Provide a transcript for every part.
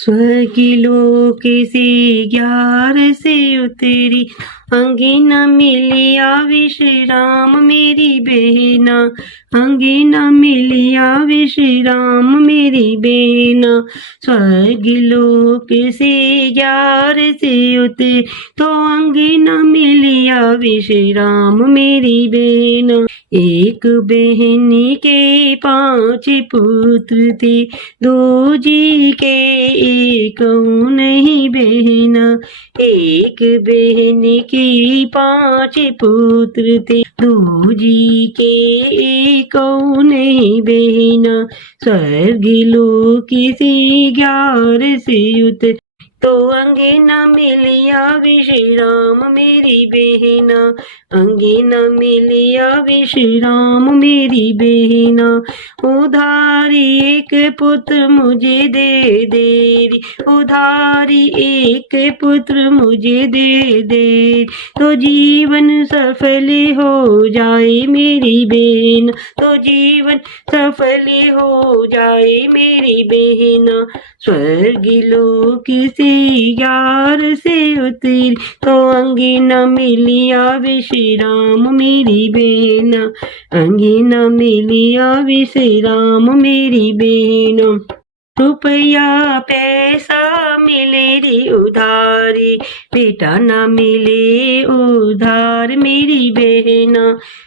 स्वर्गलोक से 11 से उतरी, अंगीना मिलिया विश्राम मेरी बहना, अंगीना मिलिया विश्राम मेरी बहना। स्वर्गलोक से 11 से उतरी, तो अंगीना मिलिया विश्राम मेरी बहना। एक बहनी के 5 पुत्र थे, 2 जी के एक नहीं बहना। एक बहनी की 5 पुत्र थे, 2 जी के एक नहीं बहना। स्वर्गलोक से 11 से उतर, तो अंगीना मिलिया विश्राम मेरी बहना, अंगीना मिलिया विश्राम मेरी बहना। उधारी एक पुत्र मुझे दे दे, उधारी एक पुत्र मुझे दे दे, तो जीवन सफल हो जाए मेरी बहन, तो जीवन सफल हो जाए मेरी बहना। स्वर्गलोक से 11 से उतरी, तो अंगीना मिलिया विश्राम मेरी बहना, अंगीना मिलिया विश्राम मेरी बहना। रुपया पैसा मिले रे उधारी, बेटा ना मिले उधार मेरी बहना।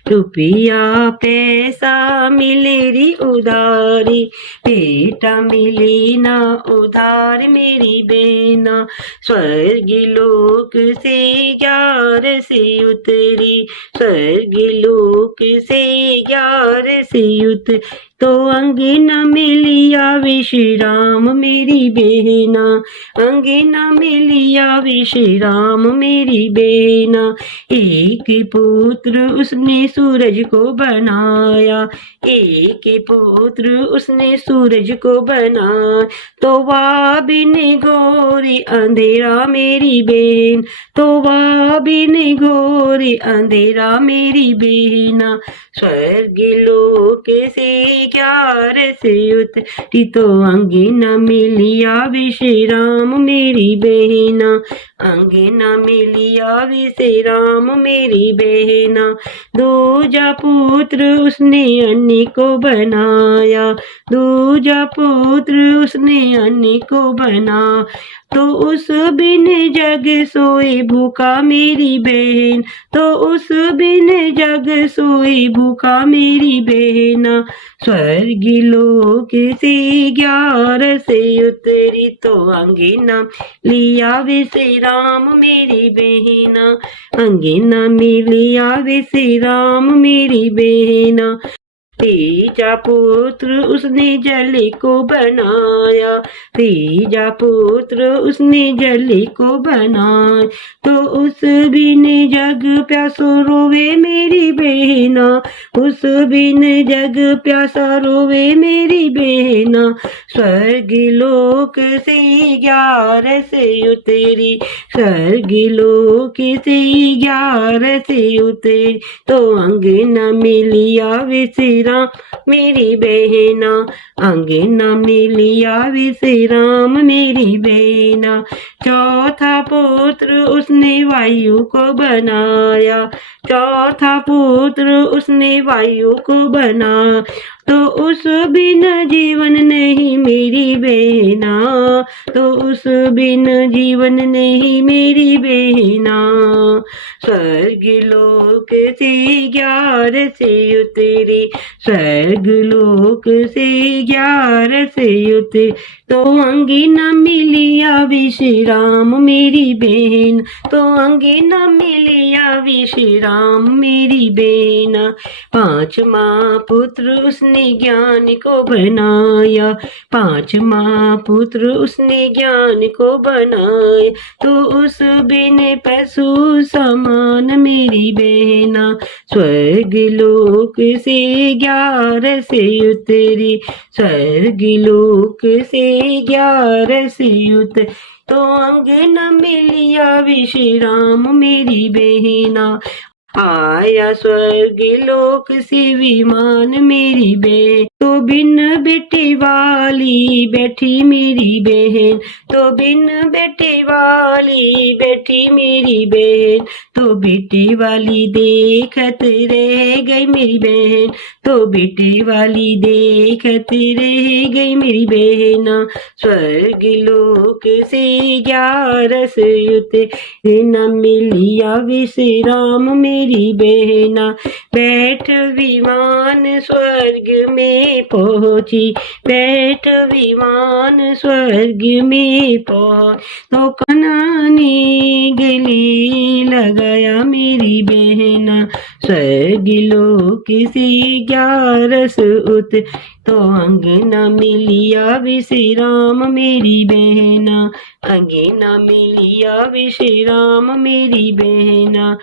रुपया पैसा मिले रे उधारी, बेटा मिले ना उधार मेरी बहना। स्वर्गलोक से 11 से उतरी, स्वर्गलोक से 11 से उतरी, तो अंगीना मिलिया विश्राम मेरी बहना, अंगीना मिलिया विश्राम मेरी बहना। एक पुत्र उसने सूरज को बनाया, एक पुत्र उसने सूरज को बनाया, तो वह बिन घोरी अंधेरा मेरी बहन, तो वह बिन घोरी अंधेरा मेरी बहना। स्वर्गलोक से 11 से उतरी, तो अंगीना मिलिया विश्राम मेरी बहना, अंगीना मिलिया विश्राम मेरी बहना। दूजा पुत्र उसने अन्य को बनाया, दूजा पुत्र उसने अन्य को बना, तो उस बिन जग सोए भूखा मेरी बहन, तो उस बिन जग सोए भूखा मेरी बहना। स्वर्गलोक से 11 से उतरी, तो अंगीना लिया विश्राम मेरी बहना, अंगीना मिलिया विश्राम मेरी बहना। तीजा पुत्र उसने जल को बनाया, तीजा पुत्र उसने जल को बनाया, तो उस बिन जग प्यासो रोवे मेरी बहना, उस बिन जग प्यासा रोवे मेरी बहना। स्वर्गलोक से 11 से उतरी, स्वर्गलोक से 11 से उतरी, तो अंगीना मिलिया विश्राम मेरी बहना, अंगीना मिलिया विश्राम मेरी बहना। चौथा पुत्र उसने वायु को बनाया, चौथा पुत्र उसने वायु को बना, तो उस बिन जीवन नहीं मेरी बहना, तो उस बिन जीवन नहीं मेरी बहना। स्वर्गलोक से 11 से उतरी, स्वर्गलोक से 11 से उतरी, तो अंगीना मिलिया विश्राम मेरी बहन, तो अंगीना मिलिया विश्राम मेरी बहना। 5वां पुत्र उसने ज्ञान को बनाया, 5वां पुत्र उसने ज्ञान को बनाया, तो उस बिन पशु समान मेरी बहना। स्वर्गलोक से 11 से उतरी, स्वर्गलोक से 11 से उतरी, तो अंगीना मिलिया विश्राम मेरी बहना। आया स्वर्गलोक से विमान मेरी बहन, तो बिन बेटे वाली बैठी मेरी बहन, तो बिन बेटे वाली बैठी मेरी बहन, तो बेटे वाली देखत रह गई मेरी बहन, तो बेटे वाली देखत रह गई मेरी बहना। स्वर्ग लोक से ग्यारस उतरे न मिलिया विश्राम मेरी बहना। बैठ विमान स्वर्ग में पहुंची, बैठ विमान स्वर्ग में पहुंच, तो कनाने गले लगाया मेरी बहना। स्वर्ग लोक से ग्यारस उत, तो अंगना मिलिया विश्राम मेरी बहना, अंगना मिलिया विश्राम मेरी बहना।